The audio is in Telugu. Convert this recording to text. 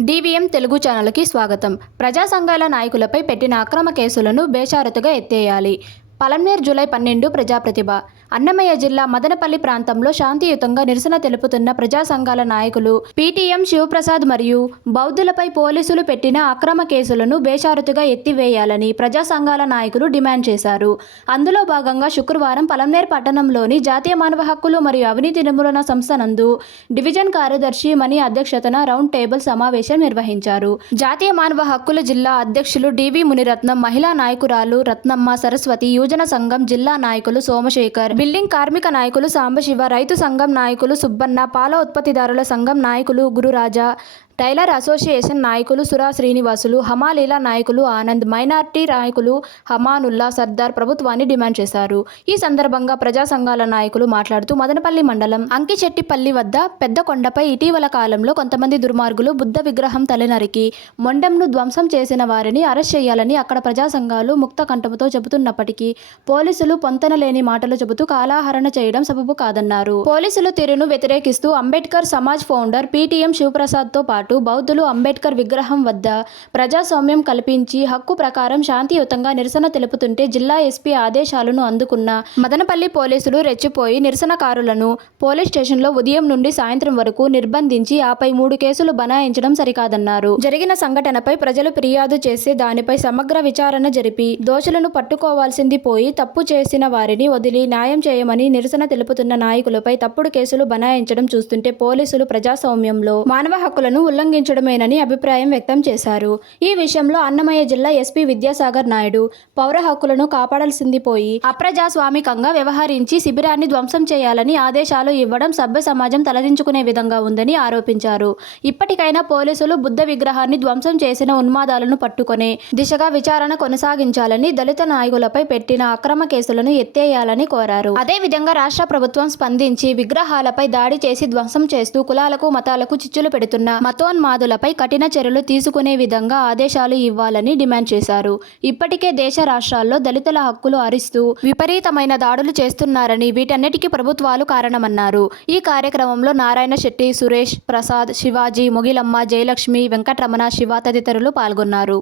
డివిఎం తెలుగు ఛానల్కి స్వాగతం. ప్రజా సంఘాల నాయకులపై పెట్టిన అక్రమ కేసులను బేషరతుగా ఎత్తేయాలి. పలమనేర్ జూలై పన్నెండు ప్రజాప్రతిభ. అన్నమయ్య జిల్లా మదనపల్లి ప్రాంతంలో శాంతియుతంగా నిరసన తెలుపుతున్న ప్రజా సంఘాల నాయకులు పీటీఎం శివప్రసాద్ మరియు బౌద్ధులపై పోలీసులు పెట్టిన అక్రమ కేసులను బేషారతుగా ఎత్తివేయాలని ప్రజా సంఘాల నాయకులు డిమాండ్ చేశారు. అందులో భాగంగా శుక్రవారం పలంనేర్ పట్టణంలోని జాతీయ మానవ హక్కులు మరియు అవినీతి నిర్మూలన సంస్థ నందు డివిజన్ కార్యదర్శి మణి అధ్యక్షతన రౌండ్ టేబుల్ సమావేశం నిర్వహించారు. జాతీయ మానవ హక్కుల జిల్లా అధ్యక్షులు డివి మునిరత్నం మహిళా నాయకురాలు రత్నమ్మ సరస్వతి యువజన సంఘం జిల్లా నాయకులు సోమశేఖర్ బిల్డింగ్ కార్మిక నాయకులు సాంబశివ రైతు సంఘం నాయకులు సుబ్బన్న పాల ఉత్పత్తిదారుల సంఘం నాయకులు గురురాజా టైలర్ అసోసియేషన్ నాయకులు సురా శ్రీనివాసులు హమాలీల నాయకులు ఆనంద్ మైనార్టీ నాయకులు హమానుల్లా సర్దార్ ప్రభుత్వాన్ని డిమాండ్ చేశారు. ఈ సందర్భంగా ప్రజా సంఘాల నాయకులు మాట్లాడుతూ మదనపల్లి మండలం అంకిచెట్టిపల్లి వద్ద పెద్ద కొండపై ఇటీవల కాలంలో కొంతమంది దుర్మార్గులు బుద్ధ విగ్రహం తలనరికి మొండంను ధ్వంసం చేసిన వారిని అరెస్ట్ చేయాలని అక్కడ ప్రజా సంఘాలు ముక్త కంఠంతో చెబుతున్నప్పటికీ పోలీసులు పొంతనలేని మాటలు చెబుతూ కాలాహరణ చేయడం సబబు కాదన్నారు. పోలీసుల తీరును వ్యతిరేకిస్తూ అంబేద్కర్ సమాజ్ ఫౌండర్ పీటీఎం శివప్రసాద్తో పాటు బౌద్ధులు అంబేద్కర్ విగ్రహం వద్ద ప్రజాస్వామ్యం కల్పించి హక్కు ప్రకారం శాంతియుతంగా నిరసన తెలుపుతుంటే జిల్లా ఎస్పీ ఆదేశాలను అందుకున్న మదనపల్లి పోలీసులు రెచ్చిపోయి నిరసనకారులను పోలీస్ స్టేషన్లో ఉదయం నుండి సాయంత్రం వరకు నిర్బంధించి ఆపై మూడు కేసులు బనాయించడం సరికాదన్నారు. జరిగిన సంఘటనపై ప్రజలు ఫిర్యాదు చేసి దానిపై సమగ్ర విచారణ జరిపి దోషులను పట్టుకోవాల్సింది పోయి తప్పు చేసిన వారిని వదిలి న్యాయం చేయమని నిరసన తెలుపుతున్న నాయకులపై తప్పుడు కేసులు బనాయించడం చూస్తుంటే పోలీసులు ప్రజాస్వామ్యంలో మానవ హక్కులను ఉల్లంఘించడమేనని అభిప్రాయం వ్యక్తం చేశారు. ఈ విషయంలో అన్నమయ్య జిల్లా ఎస్పీ విద్యాసాగర్ నాయుడు పౌర హక్కులను కాపాడాల్సింది పోయి అప్రజాస్వామికంగా వ్యవహరించి శిబిరాన్ని ధ్వంసం చేయాలని ఆదేశాలు ఇవ్వడం సభ్య సమాజం తలదించుకునే విధంగా ఉందని ఆరోపించారు. ఇప్పటికైనా పోలీసులు బుద్ధ విగ్రహాన్ని ధ్వంసం చేసిన ఉన్మాదాలను పట్టుకునే దిశగా విచారణ కొనసాగించాలని దళిత నాయకులపై పెట్టిన అక్రమ కేసులను ఎత్తేయాలని కోరారు. అదేవిధంగా రాష్ట్ర ప్రభుత్వం స్పందించి విగ్రహాలపై దాడి చేసి ధ్వంసం చేస్తూ కులాలకు మతాలకు చిచ్చులు పెడుతున్న మతోన్మాదులపై కఠిన చర్యలు తీసుకునే విధంగా ఆదేశాలు ఇవ్వాలని డిమాండ్ చేశారు. ఇప్పటికే దేశ రాష్ట్రాల్లో దళితుల హక్కులు అరిస్తూ విపరీతమైన దాడులు చేస్తున్నారని వీటన్నిటికీ ప్రభుత్వాలు కారణమన్నారు. ఈ కార్యక్రమంలో నారాయణ శెట్టి సురేష్ ప్రసాద్ శివాజీ మొగిలమ్మ జయలక్ష్మి వెంకటరమణ శివ తదితరులు పాల్గొన్నారు.